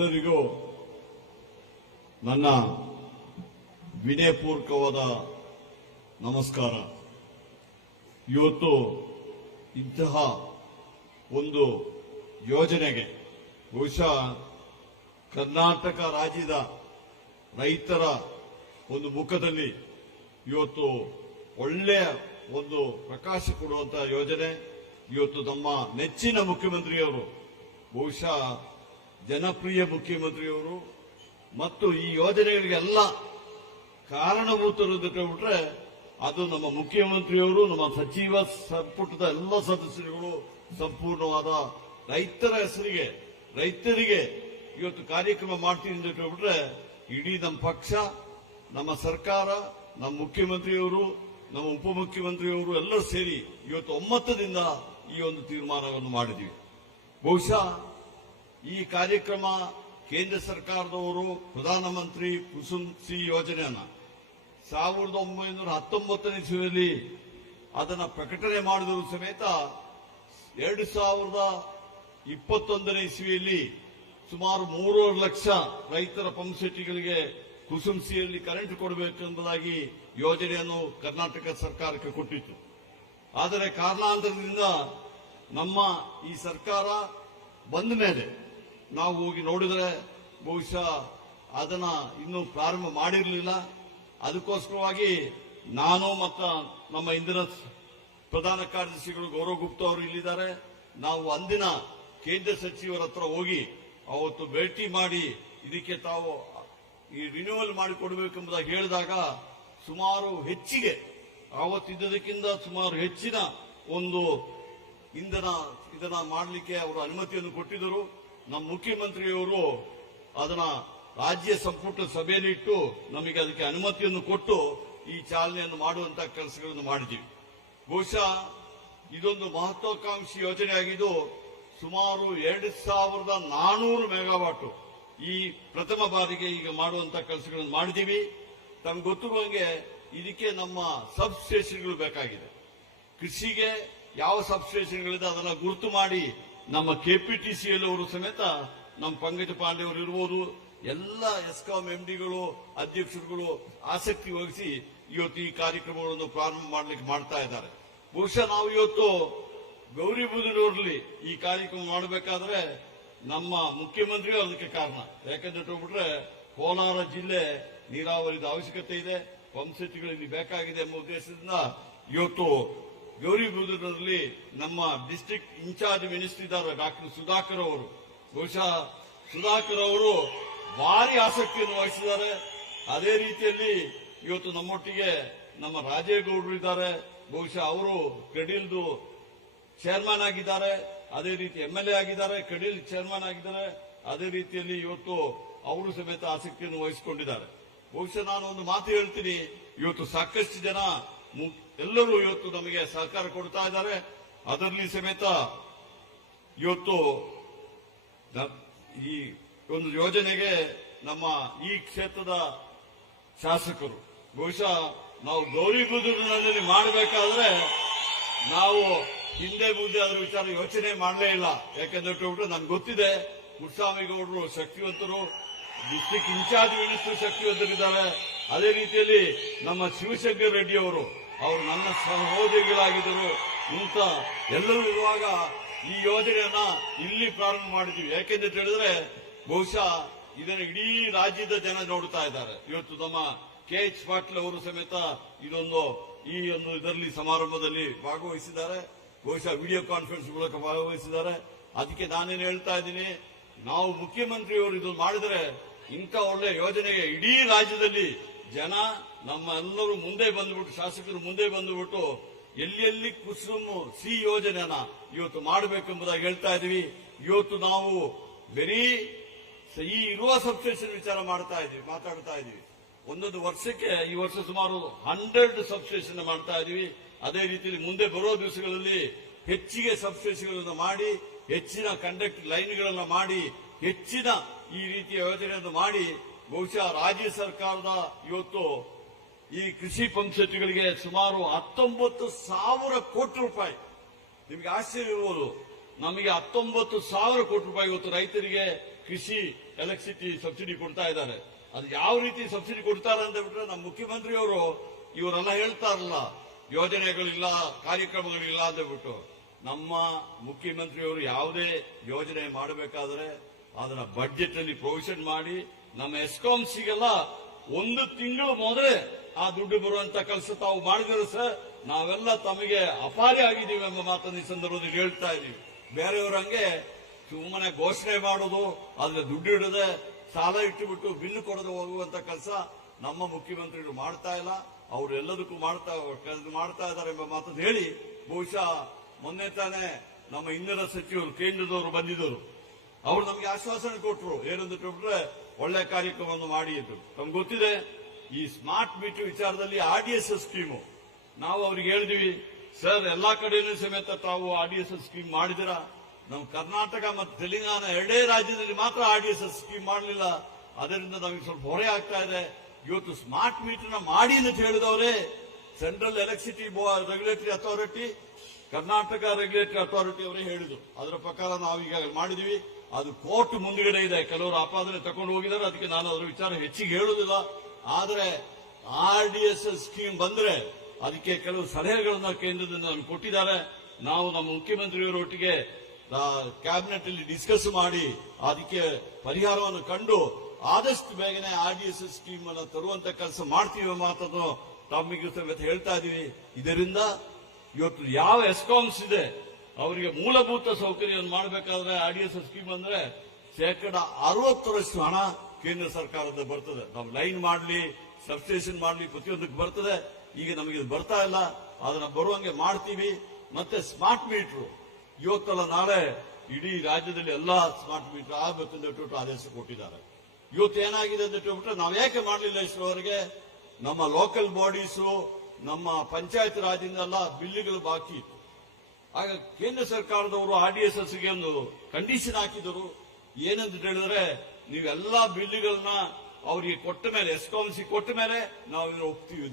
ಎಲ್ಲರಿಗೂ ನನ್ನ ವಿನಯಪೂರ್ವಕವಾದ ನಮಸ್ಕಾರ. ಇವತ್ತು ಇಂತಹ ಒಂದು ಯೋಜನೆಗೆ ಬಹುಶಃ ಕರ್ನಾಟಕ ರಾಜ್ಯದ ರೈತರ ಒಂದು ಮುಖದಲ್ಲಿ ಇವತ್ತು ಒಳ್ಳೆಯ ಒಂದು ಪ್ರಕಾಶ ಕೊಡುವಂತಹ ಯೋಜನೆ. ಇವತ್ತು ನಮ್ಮ ನೆಚ್ಚಿನ ಮುಖ್ಯಮಂತ್ರಿಯವರು, ಬಹುಶಃ ಜನಪ್ರಿಯ ಮುಖ್ಯಮಂತ್ರಿಯವರು ಮತ್ತು ಈ ಯೋಜನೆಗಳಿಗೆಲ್ಲ ಕಾರಣಭೂತರು ಬಿಟ್ರೆ ಅದು ನಮ್ಮ ಮುಖ್ಯಮಂತ್ರಿಯವರು, ನಮ್ಮ ಸಚಿವ ಸಂಪುಟದ ಎಲ್ಲ ಸದಸ್ಯರುಗಳು ಸಂಪೂರ್ಣವಾದ ರೈತರ ಹೆಸರಿಗೆ ರೈತರಿಗೆ ಇವತ್ತು ಕಾರ್ಯಕ್ರಮ ಮಾಡ್ತೀನಿ ಅಂತ ಬಿಟ್ರೆ ಇಡೀ ನಮ್ಮ ಪಕ್ಷ, ನಮ್ಮ ಸರ್ಕಾರ, ನಮ್ಮ ಮುಖ್ಯಮಂತ್ರಿಯವರು, ನಮ್ಮ ಉಪಮುಖ್ಯಮಂತ್ರಿಯವರು ಎಲ್ಲರೂ ಸೇರಿ ಇವತ್ತು ಒಮ್ಮತದಿಂದ ಈ ಒಂದು ತೀರ್ಮಾನವನ್ನು ಮಾಡಿದ್ದೀವಿ. ಬಹುಶಃ ಈ ಕಾರ್ಯಕ್ರಮ ಕೇಂದ್ರ ಸರ್ಕಾರದವರು ಪ್ರಧಾನಮಂತ್ರಿ ಕುಸುಮ್ ಸಿ ಯೋಜನೆಯನ್ನ 1919ನೇ ಇಸ್ವಿಯಲ್ಲಿ ಅದನ್ನ ಪ್ರಕಟಣೆ ಮಾಡಿದರೂ ಸಮೇತ 2021ನೇ ಇಸ್ವಿಯಲ್ಲಿ ಸುಮಾರು 3.5 ಲಕ್ಷ ರೈತರ ಪಂಪ್ಸೆಟ್ಗಳಿಗೆ ಕುಸುಮ್ ಸಿಯಲ್ಲಿ ಕರೆಂಟ್ ಕೊಡಬೇಕೆಂಬುದಾಗಿ ಯೋಜನೆಯನ್ನು ಕರ್ನಾಟಕ ಸರ್ಕಾರಕ್ಕೆ ಕೊಟ್ಟಿತ್ತು. ಆದರೆ ಕಾರಣಾಂತರದಿಂದ ನಮ್ಮ ಈ ಸರ್ಕಾರ ಬಂದ ಮೇಲೆ ನಾವು ಹೋಗಿ ನೋಡಿದರೆ ಬಹುಶಃ ಅದನ್ನ ಇನ್ನೂ ಪ್ರಾರಂಭ ಮಾಡಿರಲಿಲ್ಲ. ಅದಕ್ಕೋಸ್ಕರವಾಗಿ ನಾನು ಮತ್ತು ನಮ್ಮ ಇಂದಿನ ಪ್ರಧಾನ ಕಾರ್ಯದರ್ಶಿಗಳು ಗೌರವ್ ಗುಪ್ತಾ ಅವರು ಇಲ್ಲಿದ್ದಾರೆ. ನಾವು ಅಂದಿನ ಕೇಂದ್ರ ಸಚಿವರ ಹತ್ರ ಹೋಗಿ ಅವತ್ತು ಭೇಟಿ ಮಾಡಿ ಇದಕ್ಕೆ ತಾವು ಈ ರಿನ್ಯೂವಲ್ ಮಾಡಿಕೊಡಬೇಕೆಂಬುದಾಗಿ ಹೇಳಿದಾಗ ಸುಮಾರು ಹೆಚ್ಚಿಗೆ ಆವತ್ತಿದ್ದದಕ್ಕಿಂತ ಸುಮಾರು ಹೆಚ್ಚಿನ ಒಂದು ಇದನ್ನ ಮಾಡಲಿಕ್ಕೆ ಅವರು ಅನುಮತಿಯನ್ನು ಕೊಟ್ಟಿದ್ದರು. ನಮ್ಮ ಮುಖ್ಯಮಂತ್ರಿಯವರು ಅದನ್ನ ರಾಜ್ಯ ಸಂಪುಟ ಸಭೆಯಲ್ಲಿ ಇಟ್ಟು ನಮಗೆ ಅದಕ್ಕೆ ಅನುಮತಿಯನ್ನು ಕೊಟ್ಟು ಈ ಚಾಲನೆಯನ್ನು ಮಾಡುವಂತಹ ಕೆಲಸಗಳನ್ನು ಮಾಡಿದ್ದೀವಿ. ಬಹುಶಃ ಇದೊಂದು ಮಹತ್ವಾಕಾಂಕ್ಷಿ ಯೋಜನೆಯಾಗಿದ್ದು ಸುಮಾರು 2400 ಮೆಗಾವಾಟ್ ಈ ಪ್ರಥಮ ಬಾರಿಗೆ ಈಗ ಮಾಡುವಂತಹ ಕೆಲಸಗಳನ್ನು ಮಾಡಿದ್ದೀವಿ. ತಮ್ಗೆ ಗೊತ್ತಿರುವಂಗೆ ಇದಕ್ಕೆ ನಮ್ಮ ಸಬ್ ಸ್ಟೇಷನ್ಗಳು ಬೇಕಾಗಿದೆ. ಕೃಷಿಗೆ ಯಾವ ಸಬ್ ಸ್ಟೇಷನ್ಗಳಿದೆ ಅದನ್ನ ಗುರುತು ಮಾಡಿ ನಮ್ಮ ಕೆಪಿಟಿಸಿಎಲ್ ಅವರು ಸಮೇತ ನಮ್ಮ ಪಂಕಜ ಪಾಂಡೆ ಅವರು ಇರ್ಬೋದು, ಎಲ್ಲ ಎಸ್ಕಾಂ ಎಂಡಿಗಳು ಅಧ್ಯಕ್ಷರುಗಳು ಆಸಕ್ತಿ ವಹಿಸಿ ಇವತ್ತು ಈ ಕಾರ್ಯಕ್ರಮಗಳನ್ನು ಪ್ರಾರಂಭ ಮಾಡಲಿಕ್ಕೆ ಮಾಡ್ತಾ ಇದ್ದಾರೆ. ಬಹುಶಃ ನಾವು ಇವತ್ತು ಗೌರಿಬಿದನೂರಲ್ಲಿ ಈ ಕಾರ್ಯಕ್ರಮ ಮಾಡಬೇಕಾದ್ರೆ ನಮ್ಮ ಮುಖ್ಯಮಂತ್ರಿ ಅದಕ್ಕೆ ಕಾರಣ. ಯಾಕಂದ್ರೆ ಬಿಟ್ರೆ ಕೋಲಾರ ಜಿಲ್ಲೆ ನೀರಾವರಿದ ಅವಶ್ಯಕತೆ ಇದೆ, ಪಂಪ್ಸೆಟ್ಗಳು ಇಲ್ಲಿ ಬೇಕಾಗಿದೆ ಎಂಬ ಉದ್ದೇಶದಿಂದ ಇವತ್ತು ಗೌರಿಬಿದನೂರಲ್ಲಿ ನಮ್ಮ ಡಿಸ್ಟ್ರಿಕ್ಟ್ ಇನ್ಚಾರ್ಜ್ ಮಿನಿಸ್ಟರ್ ಇದ್ದಾರೆ ಡಾಕ್ಟರ್ ಸುಧಾಕರ್ ಅವರು. ಬಹುಶಃ ಸುಧಾಕರ್ ಅವರು ಭಾರಿ ಆಸಕ್ತಿಯನ್ನು ವಹಿಸಿದ್ದಾರೆ. ಅದೇ ರೀತಿಯಲ್ಲಿ ಇವತ್ತು ನಮ್ಮೊಟ್ಟಿಗೆ ನಮ್ಮ ರಾಜೇಗೌಡರು ಇದ್ದಾರೆ. ಬಹುಶಃ ಅವರು ಕಡೀಲ್ದು ಚೇರ್ಮನ್ ಆಗಿದ್ದಾರೆ, ಅದೇ ರೀತಿ MLA ಆಗಿದ್ದಾರೆ, ಕಡೀಲ್ ಚೇರ್ಮನ್ ಆಗಿದ್ದಾರೆ. ಅದೇ ರೀತಿಯಲ್ಲಿ ಇವತ್ತು ಅವರು ಸಮೇತ ಆಸಕ್ತಿಯನ್ನು ವಹಿಸಿಕೊಂಡಿದ್ದಾರೆ. ಬಹುಶಃ ನಾನು ಒಂದು ಮಾತು ಹೇಳ್ತೀನಿ, ಇವತ್ತು ಸಾಕಷ್ಟು ಜನ ಎಲ್ಲರೂ ಇವತ್ತು ನಮಗೆ ಸಹಕಾರ ಕೊಡ್ತಾ ಇದ್ದಾರೆ. ಅದರಲ್ಲಿ ಸಮೇತ ಇವತ್ತು ಈ ಒಂದು ಯೋಜನೆಗೆ ನಮ್ಮ ಈ ಕ್ಷೇತ್ರದ ಶಾಸಕರು ಬಹುಶಃ ನಾವು ಗೌರಿಬಿದನೂರಿನಲ್ಲಿ ಮಾಡಬೇಕಾದ್ರೆ ನಾವು ಹಿಂದೆ ಮುಂದೆ ಅದರ ವಿಚಾರ ಯೋಚನೆ ಮಾಡಲೇ ಇಲ್ಲ. ಯಾಕೆಂದ್ರೆ ನನ್ಗೆ ಗೊತ್ತಿದೆ ಕುರುಸ್ವಾಮಿಗೌಡರು ಶಕ್ತಿವಂತರು, ಡಿಸ್ಟ್ರಿಕ್ಟ್ ಇನ್ಚಾರ್ಜ್ ಮಿನಿಸ್ಟರ್ ಶಕ್ತಿವಂತರಿದ್ದಾರೆ. ಅದೇ ರೀತಿಯಲ್ಲಿ ನಮ್ಮ ಶಿವಶಂಕರ್ ರೆಡ್ಡಿ ಅವರು ನನ್ನ ಸಹೋದರಿಗಳಾಗಿದ್ದರು. ಇಂಥ ಎಲ್ಲರೂ ಇರುವಾಗ ಈ ಯೋಜನೆಯನ್ನ ಇಲ್ಲಿ ಪ್ರಾರಂಭ ಮಾಡಿದ್ವಿ. ಯಾಕೆಂದ್ರೆ ಹೇಳಿದ್ರೆ ಬಹುಶಃ ಇದನ್ನು ಇಡೀ ರಾಜ್ಯದ ಜನ ನೋಡ್ತಾ ಇದ್ದಾರೆ. ಇವತ್ತು ನಮ್ಮ KH ಪಾಟೀಲ್ ಅವರು ಸಮೇತ ಈ ಒಂದು ಇದರಲ್ಲಿ ಸಮಾರಂಭದಲ್ಲಿ ಭಾಗವಹಿಸಿದ್ದಾರೆ. ಬಹುಶಃ ವಿಡಿಯೋ ಕಾನ್ಫರೆನ್ಸ್ ಮೂಲಕ ಭಾಗವಹಿಸಿದ್ದಾರೆ. ಅದಕ್ಕೆ ನಾನೇನು ಹೇಳ್ತಾ ಇದ್ದೀನಿ, ನಾವು ಮುಖ್ಯಮಂತ್ರಿಯವರು ಇದು ಮಾಡಿದರೆ ಇಂಥ ಒಳ್ಳೆ ಯೋಜನೆಗೆ ಇಡೀ ರಾಜ್ಯದಲ್ಲಿ ಜನ ನಮ್ಮ ಎಲ್ಲರೂ ಮುಂದೆ ಬಂದುಬಿಟ್ಟು, ಶಾಸಕರು ಮುಂದೆ ಬಂದುಬಿಟ್ಟು ಎಲ್ಲಿ ಕುಸುಮ್ ಸಿ ಯೋಜನೆನ ಇವತ್ತು ಮಾಡಬೇಕೆಂಬುದಾಗಿ ಹೇಳ್ತಾ ಇದೀವಿ. ಇವತ್ತು ನಾವು ಬರೀ ಈ ಇರುವ ಸಬ್ಸ್ಟೇಷನ್ ವಿಚಾರ ಮಾತಾಡ್ತಾ ಇದೀವಿ. ಒಂದೊಂದು ವರ್ಷಕ್ಕೆ ಈ ವರ್ಷ ಸುಮಾರು 100 ಸಬ್ಸ್ಟೇಷನ್ ಮಾಡ್ತಾ ಇದೀವಿ. ಅದೇ ರೀತಿಯಲ್ಲಿ ಮುಂದೆ ಬರುವ ದಿವಸಗಳಲ್ಲಿ ಹೆಚ್ಚಿಗೆ ಸಬ್ಸ್ಟೇಷನ್ಗಳನ್ನು ಮಾಡಿ, ಹೆಚ್ಚಿನ ಕಂಡಕ್ಟ್ ಲೈನ್ಗಳನ್ನು ಮಾಡಿ, ಹೆಚ್ಚಿನ ಈ ರೀತಿಯ ಯೋಜನೆಯನ್ನು ಮಾಡಿ ಬಹುಶಃ ರಾಜ್ಯ ಸರ್ಕಾರದ ಇವತ್ತು ಈ ಕೃಷಿ ಪಂಪ್ಸೆಟ್ಗಳಿಗೆ ಸುಮಾರು 19,000 ಕೋಟಿ ರೂಪಾಯಿ. ನಿಮಗೆ ಆಶ್ಚರ್ಯ ಇರ್ಬೋದು, ನಮಗೆ 19,000 ಕೋಟಿ ರೂಪಾಯಿ ಇವತ್ತು ರೈತರಿಗೆ ಕೃಷಿ ಎಲೆಕ್ಟ್ರಿಸಿಟಿ ಸಬ್ಸಿಡಿ ಕೊಡ್ತಾ ಇದ್ದಾರೆ. ಅದು ಯಾವ ರೀತಿ ಸಬ್ಸಿಡಿ ಕೊಡ್ತಾರೆ ಅಂತ ಬಿಟ್ರೆ ನಮ್ಮ ಮುಖ್ಯಮಂತ್ರಿಯವರು ಇವರೆಲ್ಲ ಹೇಳ್ತಾರಲ್ಲ ಯೋಜನೆಗಳಿಲ್ಲ ಕಾರ್ಯಕ್ರಮಗಳಿಲ್ಲ ಅಂತ ಬಿಟ್ಟು, ನಮ್ಮ ಮುಖ್ಯಮಂತ್ರಿಯವರು ಯಾವುದೇ ಯೋಜನೆ ಮಾಡಬೇಕಾದ್ರೆ ಅದನ್ನ ಬಜೆಟ್ ಅಲ್ಲಿ ಪ್ರೊವಿಷನ್ ಮಾಡಿ ನಮ್ಮ ಎಸ್ಕಾಂಸಿಗೆಲ್ಲ ಒಂದು ತಿಂಗಳು ಮೊದಲೇ ಆ ದುಡ್ಡು ಬರುವಂತ ಕೆಲಸ ತಾವು ಮಾಡಿದ್ರೆ ಸರ್ ನಾವೆಲ್ಲ ತಮಗೆ ಅಪಾರಿ ಆಗಿದ್ದೀವಿ ಎಂಬ ಮಾತನ್ನು ಈ ಸಂದರ್ಭದಲ್ಲಿ ಹೇಳ್ತಾ ಇದೀವಿ. ಬೇರೆಯವರಂಗೆ ಸುಮ್ಮನೆ ಘೋಷಣೆ ಮಾಡೋದು, ಅದ್ರ ದುಡ್ಡು ಇಡದೆ ಸಾಲ ಇಟ್ಟುಬಿಟ್ಟು ಬಿಲ್ಲು ಕೊಡದೆ ಹೋಗುವಂತ ಕೆಲಸ ನಮ್ಮ ಮುಖ್ಯಮಂತ್ರಿಗಳು ಮಾಡ್ತಾ ಇಲ್ಲ. ಅವರು ಎಲ್ಲದಕ್ಕೂ ಮಾಡ್ತಾ ಇದ್ದಾರೆ ಎಂಬ ಮಾತನ್ನು ಹೇಳಿ, ಬಹುಶಃ ಮೊನ್ನೆ ತಾನೇ ನಮ್ಮ ಇಂಧನ ಸಚಿವರು ಕೇಂದ್ರದವರು ಬಂದಿದ್ದರು. ಅವರು ನಮಗೆ ಆಶ್ವಾಸನೆ ಕೊಟ್ಟರು, ಏನಂತ ಬಿಟ್ರೆ ಒಳ್ಳೆ ಕಾರ್ಯಕ್ರಮವನ್ನು ಮಾಡಿ ಅಂತ. ನಮ್ಗೆ ಗೊತ್ತಿದೆ ಈ ಸ್ಮಾರ್ಟ್ ಮೀಟರ್ ವಿಚಾರದಲ್ಲಿ RDSS ಸ್ಕೀಮು ನಾವು ಅವ್ರಿಗೆ ಹೇಳಿದ್ವಿ, ಸರ್ ಎಲ್ಲಾ ಕಡೆಯೂ ಸಮೇತ ತಾವು RDSS ಸ್ಕೀಮ್ ಮಾಡಿದಿರಾ, ನಮ್ಮ ಕರ್ನಾಟಕ ಮತ್ತು ತೆಲಂಗಾಣ ಎರಡೇ ರಾಜ್ಯದಲ್ಲಿ ಮಾತ್ರ RDSS ಸ್ಕೀಮ್ ಮಾಡಲಿಲ್ಲ. ಅದರಿಂದ ನಮಗೆ ಸ್ವಲ್ಪ ಹೊರೆ ಆಗ್ತಾ ಇದೆ. ಇವತ್ತು ಸ್ಮಾರ್ಟ್ ಮೀಟರ್ನ ಮಾಡಿ ಅಂತ ಹೇಳಿದವರೇ central electricity regulatory authority, Karnataka regulatory authority ಅವರೇ ಹೇಳಿದ್ರು. ಅದರ ಪ್ರಕಾರ ನಾವು ಈಗ ಮಾಡಿದ್ವಿ. ಅದು ಕೋರ್ಟ್ ಮುಂದುಗಡೆ ಇದೆ, ಕೆಲವರು ಆಪಾದನೆ ತಗೊಂಡು ಹೋಗಿದ್ದಾರೆ. ಅದಕ್ಕೆ ನಾನು ಅದರ ವಿಚಾರ ಹೆಚ್ಚಿಗೆ ಹೇಳುವುದಿಲ್ಲ. ಆದರೆ RDSS ಸ್ಕೀಮ್ ಬಂದ್ರೆ ಅದಕ್ಕೆ ಕೆಲವು ಸಲಹೆಗಳನ್ನ ಕೇಂದ್ರದಿಂದ ಕೊಟ್ಟಿದ್ದಾರೆ. ನಾವು ನಮ್ಮ ಮುಖ್ಯಮಂತ್ರಿಯವರೊಟ್ಟಿಗೆ ಕ್ಯಾಬಿನೆಟ್ ಅಲ್ಲಿ ಡಿಸ್ಕಸ್ ಮಾಡಿ ಅದಕ್ಕೆ ಪರಿಹಾರವನ್ನು ಕಂಡು ಆದಷ್ಟು ಬೇಗನೆ RDSS ಸ್ಕೀಮ್ ಅನ್ನು ತರುವಂತ ಕೆಲಸ ಮಾಡ್ತೀವಿ ಮಾತನ್ನು ತಮ್ಮಿಗೆ ಸಮೇತ ಹೇಳ್ತಾ ಇದೀವಿ. ಇದರಿಂದ ಇವತ್ತು ಯಾವ ಎಸ್ಕಾಮ್ಸ್ ಇದೆ ಅವರಿಗೆ ಮೂಲಭೂತ ಸೌಕರ್ಯವನ್ನು ಮಾಡಬೇಕಾದ್ರೆ RDSS ಸ್ಕೀಮ್ ಅಂದ್ರೆ 60% ಹಣ ಕೇಂದ್ರ ಸರ್ಕಾರದ ಬರ್ತದೆ. ನಾವು ಲೈನ್ ಮಾಡಲಿ, ಸಬ್ಸ್ಟೇಷನ್ ಮಾಡಲಿ, ಪ್ರತಿಯೊಂದಕ್ಕೆ ಬರ್ತದೆ. ಈಗ ನಮಗೆ ಇದು ಬರ್ತಾ ಇಲ್ಲ, ಅದನ್ನ ಬರುವಂಗೆ ಮಾಡ್ತೀವಿ. ಮತ್ತೆ ಸ್ಮಾರ್ಟ್ ಮೀಟರ್ ಇವತ್ತಲ್ಲ ನಾಳೆ ಇಡೀ ರಾಜ್ಯದಲ್ಲಿ ಎಲ್ಲಾ ಸ್ಮಾರ್ಟ್ ಮೀಟರ್ ಆಗಬೇಕು ಅಂತ ಆದೇಶ ಕೊಟ್ಟಿದ್ದಾರೆ. ಇವತ್ತು ಏನಾಗಿದೆ ಅಂತ ಹೇಳ್ಬಿಟ್ರೆ ನಾವು ಯಾಕೆ ಮಾಡಲಿಲ್ಲ ಇಷ್ಟರವರೆಗೆ? ನಮ್ಮ ಲೋಕಲ್ ಬಾಡೀಸು, ನಮ್ಮ ಪಂಚಾಯತ್ ರಾಜ್ಯದಿಂದೆಲ್ಲ ಬಿಲ್ಲುಗಳು ಬಾಕಿ ಇತ್ತು. ಆಗ ಕೇಂದ್ರ ಸರ್ಕಾರದವರು RDSSಗೆ ಒಂದು ಕಂಡೀಷನ್ ಹಾಕಿದರು. ಏನಂತ ಹೇಳಿದ್ರೆ, ನೀವೆಲ್ಲಾ ಬಿಲ್ಲುಗಳನ್ನ ಅವರಿಗೆ ಕೊಟ್ಟ ಮೇಲೆ, ಎಸ್ಕಾಮ್ಸಿ ಕೊಟ್ಟ ಮೇಲೆ ನಾವು ಇದನ್ನು ಒಪ್ತೀವಿ.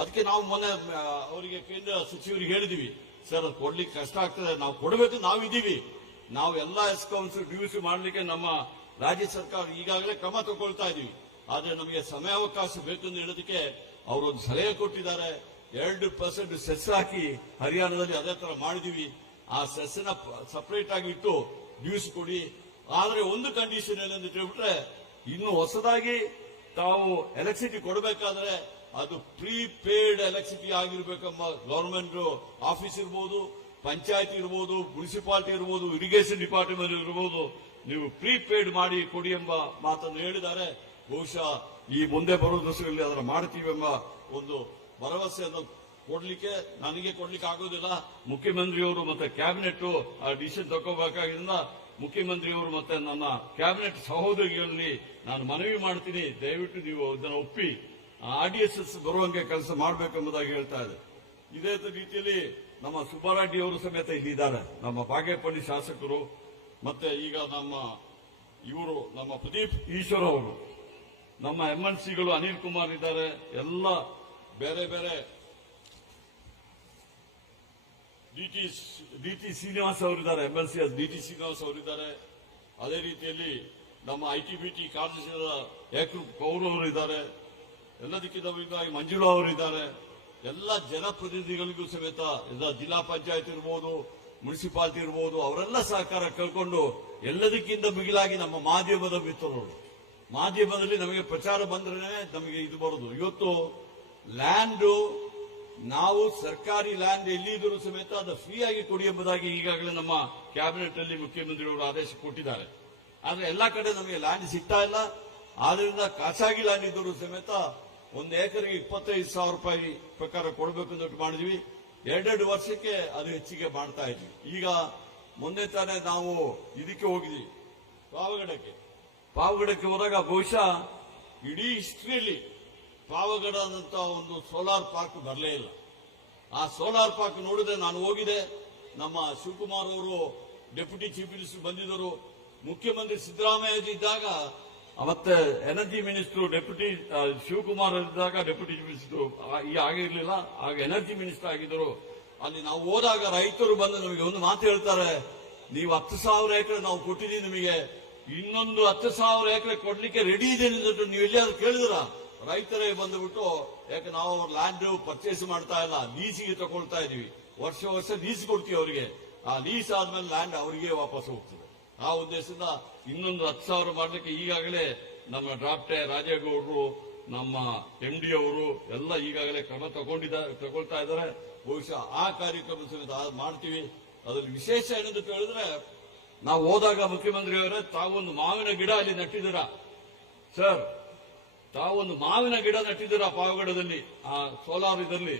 ಅದಕ್ಕೆ ನಾವು ಮೊನ್ನೆ ಅವರಿಗೆ ಕೇಂದ್ರ ಸಚಿವರಿಗೆ ಹೇಳಿದ್ವಿ, ಸರ್ ಅದು ಕೊಡ್ಲಿಕ್ಕೆ ಕಷ್ಟ ಆಗ್ತದೆ, ನಾವು ಕೊಡಬೇಕು, ನಾವಿದ್ದೀವಿ. ನಾವು ಎಲ್ಲಾ ಎಸ್ಕಾಮ್ಸ್ ಡ್ಯೂಸ್ ಮಾಡಲಿಕ್ಕೆ ನಮ್ಮ ರಾಜ್ಯ ಸರ್ಕಾರ ಈಗಾಗಲೇ ಕ್ರಮ ತಗೊಳ್ತಾ ಇದೀವಿ. ಆದ್ರೆ ನಮಗೆ ಸಮಯಾವಕಾಶ ಬೇಕೆಂದು ಹೇಳೋದಕ್ಕೆ ಅವರೊಂದು ಸಲಹೆ ಕೊಟ್ಟಿದ್ದಾರೆ. 2% ಸೆಸ್ ಹಾಕಿ ಹರಿಯಾಣದಲ್ಲಿ ಅದೇ ತರ ಮಾಡಿದೀವಿ. ಆ ಸೆಸ್ನ ಸಪರೇಟ್ ಆಗಿ ಇಟ್ಟು ಡ್ಯೂಸ್ ಕೊಡಿ. ಆದ್ರೆ ಒಂದು ಕಂಡೀಷನ್ ಏನಂತ ಹೇಳ್ಬಿಟ್ರೆ, ಇನ್ನು ಹೊಸದಾಗಿ ತಾವು ಎಲೆಕ್ಟ್ರಿಸಿಟಿ ಕೊಡಬೇಕಾದ್ರೆ ಅದು ಪ್ರೀಪೇಯ್ಡ್ ಎಲೆಕ್ಟ್ರಿಸಿಟಿ ಆಗಿರ್ಬೇಕೆಂಬ ಗವರ್ಮೆಂಟ್ ಆಫೀಸ್ ಇರ್ಬೋದು, ಪಂಚಾಯತ್ ಇರ್ಬೋದು, ಮುನ್ಸಿಪಾಲಿಟಿ ಇರ್ಬೋದು, ಇರಿಗೇಷನ್ ಡಿಪಾರ್ಟ್ಮೆಂಟ್ ಇರ್ಬೋದು, ನೀವು ಪ್ರೀಪೇಯ್ಡ್ ಮಾಡಿ ಕೊಡಿ ಎಂಬ ಮಾತನ್ನು ಹೇಳಿದ್ದಾರೆ. ಬಹುಶಃ ಈ ಮುಂದೆ ಬರುವ ದಿವಸಗಳಲ್ಲಿ ಅದರ ಮಾಡ್ತೀವಿ ಎಂಬ ಒಂದು ಭರವಸೆಯನ್ನು ಕೊಡ್ಲಿಕ್ಕೆ ನನಗೆ ಕೊಡ್ಲಿಕ್ಕೆ ಆಗೋದಿಲ್ಲ. ಮುಖ್ಯಮಂತ್ರಿಯವರು ಮತ್ತೆ ಕ್ಯಾಬಿನೆಟ್ ಆ ಡಿಸಿಷನ್ ತಗೋಬೇಕಾಗಿದ್ದರಿಂದ ಮುಖ್ಯಮಂತ್ರಿಯವರು ಮತ್ತೆ ನನ್ನ ಕ್ಯಾಬಿನೆಟ್ ಸಹೋದರಿಗಳಲ್ಲಿ ನಾನು ಮನವಿ ಮಾಡ್ತೀನಿ, ದಯವಿಟ್ಟು ನೀವು ಇದನ್ನು ಒಪ್ಪಿ RDSS ಬರುವಂಗೆ ಕೆಲಸ ಮಾಡಬೇಕೆಂಬುದಾಗಿ ಹೇಳ್ತಾ ಇದೆ. ಇದೇ ರೀತಿಯಲ್ಲಿ ನಮ್ಮ ಸುಬ್ಬಾರೆಡ್ಡಿ ಅವರು ಸಮೇತ ಇಲ್ಲಿದ್ದಾರೆ, ನಮ್ಮ ಬಾಗೇಪಲ್ಲಿ ಶಾಸಕರು. ಮತ್ತೆ ಈಗ ನಮ್ಮ ಪ್ರದೀಪ್ ಈಶ್ವರ್ ಅವರು, ನಮ್ಮ MLCಗಳು ಅನಿಲ್ ಕುಮಾರ್ ಇದ್ದಾರೆ, ಎಲ್ಲ ಬೇರೆ ಬೇರೆ DT ಶ್ರೀನಿವಾಸ್ ಅವರಿದ್ದಾರೆ, MLC DT ಶ್ರೀನಿವಾಸ್ ಅವರಿದ್ದಾರೆ. ಅದೇ ರೀತಿಯಲ್ಲಿ ನಮ್ಮ ITBT ಕಾರ್ಯದರ್ಶಿಯಾದ ಏಕರೂಪ್ ಕೌರ್ ಅವರು ಇದ್ದಾರೆ. ಎಲ್ಲದಕ್ಕಿಂತ ಮಂಜುಳಾ ಅವರಿದ್ದಾರೆ. ಎಲ್ಲ ಜನಪ್ರತಿನಿಧಿಗಳಿಗೂ ಸಮೇತ ಎಲ್ಲ ಜಿಲ್ಲಾ ಪಂಚಾಯತ್ ಇರ್ಬೋದು, ಮುನ್ಸಿಪಾಲಿಟಿ ಇರ್ಬೋದು, ಅವರೆಲ್ಲ ಸಹಕಾರ ಕಳ್ಕೊಂಡು ಎಲ್ಲದಕ್ಕಿಂತ ಮಿಗಿಲಾಗಿ ನಮ್ಮ ಮಾಧ್ಯಮದ ಮಿತ್ರರು, ಮಾಧ್ಯಮದಲ್ಲಿ ನಮಗೆ ಪ್ರಚಾರ ಬಂದ್ರೆ ನಮಗೆ ಇದು ಬರೋದು. ಇವತ್ತು ಲ್ಯಾಂಡ್, ನಾವು ಸರ್ಕಾರಿ ಲ್ಯಾಂಡ್ ಎಲ್ಲಿದ್ದರೂ ಸಮೇತ ಅದು ಫ್ರೀ ಆಗಿ ಕೊಡಿ ಎಂಬುದಾಗಿ ಈಗಾಗಲೇ ನಮ್ಮ ಕ್ಯಾಬಿನೆಟ್ ಅಲ್ಲಿ ಮುಖ್ಯಮಂತ್ರಿಗಳು ಆದೇಶ ಕೊಟ್ಟಿದ್ದಾರೆ. ಆದ್ರೆ ಎಲ್ಲಾ ಕಡೆ ನಮಗೆ ಲ್ಯಾಂಡ್ ಸಿಗ್ತಾ ಇಲ್ಲ. ಆದ್ರಿಂದ ಖಾಸಗಿ ಲ್ಯಾಂಡ್ ಇದ್ದರೂ ಸಮೇತ 1 ಎಕರೆಗೆ 25,000 ರೂಪಾಯಿ ಪ್ರಕಾರ ಕೊಡಬೇಕು ಅಂತ ಮಾಡಿದ್ವಿ. 2 ವರ್ಷಕ್ಕೆ ಅದು ಹೆಚ್ಚಿಗೆ ಮಾಡ್ತಾ ಇದ್ವಿ. ಈಗ ಮೊನ್ನೆ ತಾನೇ ನಾವು ಇದಕ್ಕೆ ಹೋಗಿದ್ವಿ, ಪಾವಗಡಕ್ಕೆ ಹೋದಾಗ ಬಹುಶಃ ಇಡೀ ಹಿಸ್ಟ್ರಿಯಲ್ಲಿ ಪಾವಗಡದಂತ ಒಂದು ಸೋಲಾರ್ ಪಾರ್ಕ್ ಬರಲೇ ಇಲ್ಲ. ಆ ಸೋಲಾರ್ ಪಾರ್ಕ್ ನೋಡಿದ್ರೆ ನಾನು ಹೋಗಿದೆ. ನಮ್ಮ ಶಿವಕುಮಾರ್ ಅವರು ಡೆಪ್ಯೂಟಿ ಚೀಫ್ ಮಿನಿಸ್ಟರ್ ಬಂದಿದ್ದರು. ಮುಖ್ಯಮಂತ್ರಿ ಸಿದ್ದರಾಮಯ್ಯ ಇದ್ದಾಗ, ಮತ್ತೆ ಎನರ್ಜಿ ಮಿನಿಸ್ಟರ್ ಡೆಪ್ಯೂಟಿ ಶಿವಕುಮಾರ್ ಇದ್ದಾಗ ಡೆಪ್ಯೂಟಿ ಚೀಫ್ ಮಿನಿಸ್ಟರ್ ಈಗ ಆಗಿರ್ಲಿಲ್ಲ, ಆಗ ಎನರ್ಜಿ ಮಿನಿಸ್ಟರ್ ಆಗಿದ್ದರು. ಅಲ್ಲಿ ನಾವು ಹೋದಾಗ ರೈತರು ಬಂದು ನಮಗೆ ಒಂದು ಮಾತು ಹೇಳ್ತಾರೆ, ನೀವು 10,000 ಎಕರೆ ನಾವು ಕೊಟ್ಟಿದ್ದೀವಿ ನಿಮಗೆ, ಇನ್ನೊಂದು 10,000 ಎಕರೆ ಕೊಡ್ಲಿಕ್ಕೆ ರೆಡಿ ಇದೆ ನಿಂತು ನೀವು ಎಲ್ಲಿಯಾದ್ರೂ ಕೇಳಿದ್ರ? ರೈತರೇ ಬಂದುಬಿಟ್ಟು ಯಾಕೆ ನಾವು ಲ್ಯಾಂಡ್ ಪರ್ಚೇಸ್ ಮಾಡ್ತಾ ಇಲ್ಲ, ಲೀಸಿಗೆ ತಗೊಳ್ತಾ ಇದೀವಿ, ವರ್ಷ ವರ್ಷ ಲೀಸ್ ಕೊಡ್ತೀವಿ ಅವರಿಗೆ. ಆ ಲೀಸ್ ಆದ್ಮೇಲೆ ಲ್ಯಾಂಡ್ ಅವರಿಗೆ ವಾಪಸ್ ಹೋಗ್ತದೆ. ಆ ಉದ್ದೇಶದಿಂದ ಇನ್ನೊಂದು 10,000 ಮಾಡ್ಲಿಕ್ಕೆ ಈಗಾಗಲೇ ನಮ್ಮ ಡ್ರಾಫ್ಟ್ ರಾಜೇಗೌಡರು, ನಮ್ಮ MD ಅವರು ಎಲ್ಲ ಈಗಾಗಲೇ ಕ್ರಮ ತಗೊಳ್ತಾ ಇದ್ದಾರೆ. ಬಹುಶಃ ಆ ಕಾರ್ಯಕ್ರಮ ಸಮೇತ ಮಾಡ್ತೀವಿ. ಅದ್ರಲ್ಲಿ ವಿಶೇಷ ಏನಂತ ಹೇಳಿದ್ರೆ, ನಾವು ಹೋದಾಗ ಮುಖ್ಯಮಂತ್ರಿಯವರೇ ತಾವೊಂದು ಮಾವಿನ ಗಿಡ ಅಲ್ಲಿ ನಟ್ಟಿದ್ದೀರಾ ಸರ್, ತಾವೊಂದು ಮಾವಿನ ಗಿಡ ನಟ್ಟಿದ್ದೀರಾ ಪಾವಗಡದಲ್ಲಿ, ಆ ಸೋಲಾರ್ ಇದರಲ್ಲಿ.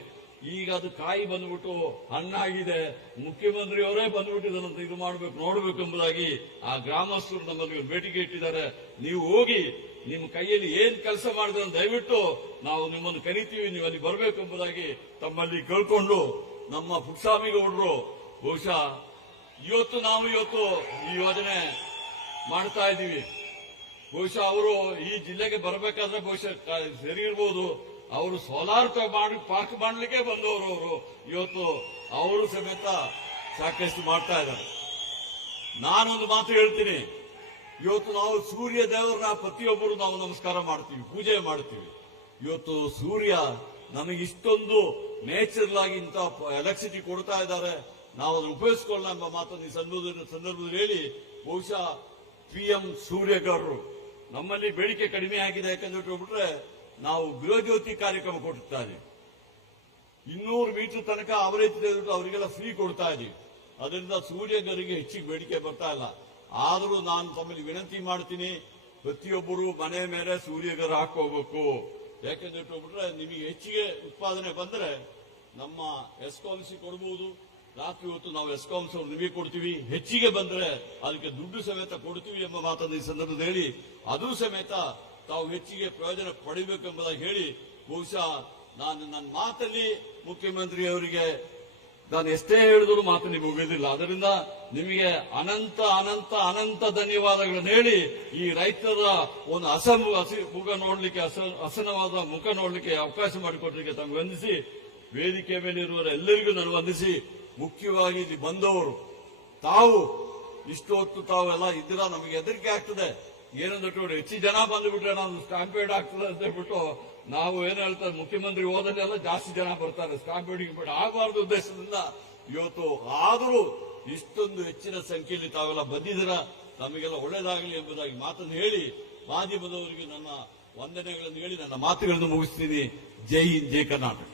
ಈಗ ಅದು ಕಾಯಿ ಬಂದ್ಬಿಟ್ಟು ಹಣ್ಣಾಗಿದೆ, ಮುಖ್ಯಮಂತ್ರಿಯವರೇ ಬಂದ್ಬಿಟ್ಟು ಇದನ್ನಂತ ಇದು ಮಾಡಬೇಕು ನೋಡಬೇಕು ಎಂಬುದಾಗಿ ಆ ಗ್ರಾಮಸ್ಥರು ನಮ್ಮಲ್ಲಿ ಬೇಡಿಕೆ ಇಟ್ಟಿದ್ದಾರೆ. ನೀವು ಹೋಗಿ ನಿಮ್ಮ ಕೈಯಲ್ಲಿ ಏನ್ ಕೆಲಸ ಮಾಡಿದ್ರೆ ದಯವಿಟ್ಟು ನಾವು ನಿಮ್ಮನ್ನು ಕರಿತೀವಿ, ನೀವು ಅಲ್ಲಿ ಬರಬೇಕು ಎಂಬುದಾಗಿ ತಮ್ಮಲ್ಲಿ ಕೇಳ್ಕೊಂಡು, ನಮ್ಮ ಪುಟ್ಟಸ್ವಾಮಿಗೌಡರು ಬಹುಶಃ ಇವತ್ತು ಈ ಯೋಜನೆ ಮಾಡ್ತಾ ಇದ್ದೀವಿ. ಬಹುಶಃ ಅವರು ಈ ಜಿಲ್ಲೆಗೆ ಬರಬೇಕಾದ್ರೆ ಬಹುಶಃ ಸರಿ ಇರ್ಬೋದು, ಅವರು ಸೋಲಾರ್ ಪಾರ್ಕ್ ಮಾಡಲಿಕ್ಕೆ ಬಂದವರು. ಅವರು ಇವತ್ತು ಅವರು ಸಮೇತ ಸಾಕಷ್ಟು ಮಾಡ್ತಾ ಇದ್ದಾರೆ. ನಾನೊಂದು ಮಾತು ಹೇಳ್ತೀನಿ, ಇವತ್ತು ನಾವು ಸೂರ್ಯ ದೇವರನ್ನ ಪ್ರತಿಯೊಬ್ಬರು ನಾವು ನಮಸ್ಕಾರ ಮಾಡ್ತೀವಿ, ಪೂಜೆ ಮಾಡ್ತೀವಿ. ಇವತ್ತು ಸೂರ್ಯ ನಮಗೆ ಇಷ್ಟೊಂದು ನೇಚರಲ್ ಆಗಿ ಇಂಥ ಎಲೆಕ್ಟ್ರಿಸಿಟಿ ಕೊಡ್ತಾ ಇದ್ದಾರೆ, ನಾವು ಅದನ್ನು ಉಪಯೋಗಿಸಿಕೊಳ್ಳೋಣ ಎಂಬ ಮಾತನ್ನು ಈ ಸಂದರ್ಭದಲ್ಲಿ ಹೇಳಿ, ಬಹುಶಃ PM ಸೂರ್ಯಗೌಡರು ನಮ್ಮಲ್ಲಿ ಬೇಡಿಕೆ ಕಡಿಮೆ ಆಗಿದೆ ಯಾಕಂದ್ರೆ ಬಿಟ್ರೆ ನಾವು ಗೃಹಜ್ಯೋತಿ ಕಾರ್ಯಕ್ರಮ ಕೊಡ್ತಾರೆ, 200 ಮೀಟರ್ ತನಕ ಅವರಿಗೆಲ್ಲ ಫ್ರೀ ಕೊಡ್ತಾ ಇದೀವಿ. ಅದರಿಂದ ಸೂರ್ಯಗರಿಗೆ ಹೆಚ್ಚಿಗೆ ಬೇಡಿಕೆ ಬರ್ತಾ ಇಲ್ಲ. ಆದರೂ ನಾನು ತಮ್ಮಲ್ಲಿ ವಿನಂತಿ ಮಾಡ್ತೀನಿ, ಪ್ರತಿಯೊಬ್ಬರು ಮನೆ ಮೇಲೆ ಸೂರ್ಯಗರ ಹಾಕೋಬೇಕು. ಯಾಕೆಂದ್ರೆ ಬಿಟ್ರೆ ನಿಮಗೆ ಹೆಚ್ಚಿಗೆ ಉತ್ಪಾದನೆ ಬಂದ್ರೆ ನಮ್ಮ ಎಸ್ಕಾಮ್ಸಿ ಕೊಡಬಹುದು. ರಾತ್ರಿ ಹೊತ್ತು ನಾವು ಎಸ್ಕಾಮ್ಸ್ ಅವ್ರು ನಿಮಗೆ ಕೊಡ್ತೀವಿ, ಹೆಚ್ಚಿಗೆ ಬಂದ್ರೆ ಅದಕ್ಕೆ ದುಡ್ಡು ಸಮೇತ ಕೊಡ್ತೀವಿ ಎಂಬ ಮಾತನ್ನು ಈ ಸಂದರ್ಭದಲ್ಲಿ ಹೇಳಿ, ಅದು ಸಮೇತ ತಾವು ಹೆಚ್ಚಿಗೆ ಪ್ರಯೋಜನ ಪಡಿಬೇಕೆಂಬುದಾಗಿ ಹೇಳಿ, ಬಹುಶಃ ನಾನು ನನ್ನ ಮಾತಲ್ಲಿ ಮುಖ್ಯಮಂತ್ರಿ ಅವರಿಗೆ ನಾನು ಎಷ್ಟೇ ಹೇಳಿದ್ರು ಮಾತು ನಿಮಗೆ ಮುಗಿದಿಲ್ಲ. ಅದರಿಂದ ನಿಮಗೆ ಅನಂತ ಅನಂತ ಅನಂತ ಧನ್ಯವಾದಗಳನ್ನು ಹೇಳಿ, ಈ ರೈತರ ಒಂದು ಮುಖ ನೋಡ್ಲಿಕ್ಕೆ ಹಸನವಾದ ಮುಖ ನೋಡ್ಲಿಕ್ಕೆ ಅವಕಾಶ ಮಾಡಿಕೊಡ್ಲಿಕ್ಕೆ ತಮಗೆ ವಂದಿಸಿ, ವೇದಿಕೆ ಮೇಲೆ ಇರುವವರ ಎಲ್ಲರಿಗೂ ನಾನು ವಂದಿಸಿ, ಮುಖ್ಯವಾಗಿ ಇಲ್ಲಿ ಬಂದವರು ತಾವು ಇಷ್ಟು ಹೊತ್ತು ತಾವೆಲ್ಲ ಇದ್ದೀರಾ, ನಮಗೆ ಹೆದರಿಕೆ ಆಗ್ತದೆ. ಏನಂದ್ರೆ ಹೆಚ್ಚು ಜನ ಬಂದುಬಿಟ್ರೆ ನಾವು ಸ್ಟಾಂಪೇಡ್ ಆಗ್ತದೆ ಅಂತ ಹೇಳ್ಬಿಟ್ಟು ನಾವು ಏನ್ ಹೇಳ್ತಾರೆ, ಮುಖ್ಯಮಂತ್ರಿ ಹೋದಲ್ಲೆಲ್ಲ ಜಾಸ್ತಿ ಜನ ಬರ್ತಾರೆ ಸ್ಟಾಂಪೇಡಿಗೆ, ಬಟ್ ಆಗಬಾರ್ದು ಉದ್ದೇಶದಿಂದ ಇವತ್ತು ಆದರೂ ಇಷ್ಟೊಂದು ಹೆಚ್ಚಿನ ಸಂಖ್ಯೆಯಲ್ಲಿ ತಾವೆಲ್ಲ ಬಂದಿದ್ದೀರಾ, ನಮಗೆಲ್ಲ ಒಳ್ಳೇದಾಗಲಿ ಎಂಬುದಾಗಿ ಮಾತನ್ನು ಹೇಳಿ, ಮಾಧ್ಯಮದವರಿಗೆ ನನ್ನ ವಂದನೆಗಳನ್ನು ಹೇಳಿ ನನ್ನ ಮಾತುಗಳನ್ನು ಮುಗಿಸ್ತೀನಿ. ಜೈ ಹಿಂದ್, ಜೈ ಕರ್ನಾಟಕ.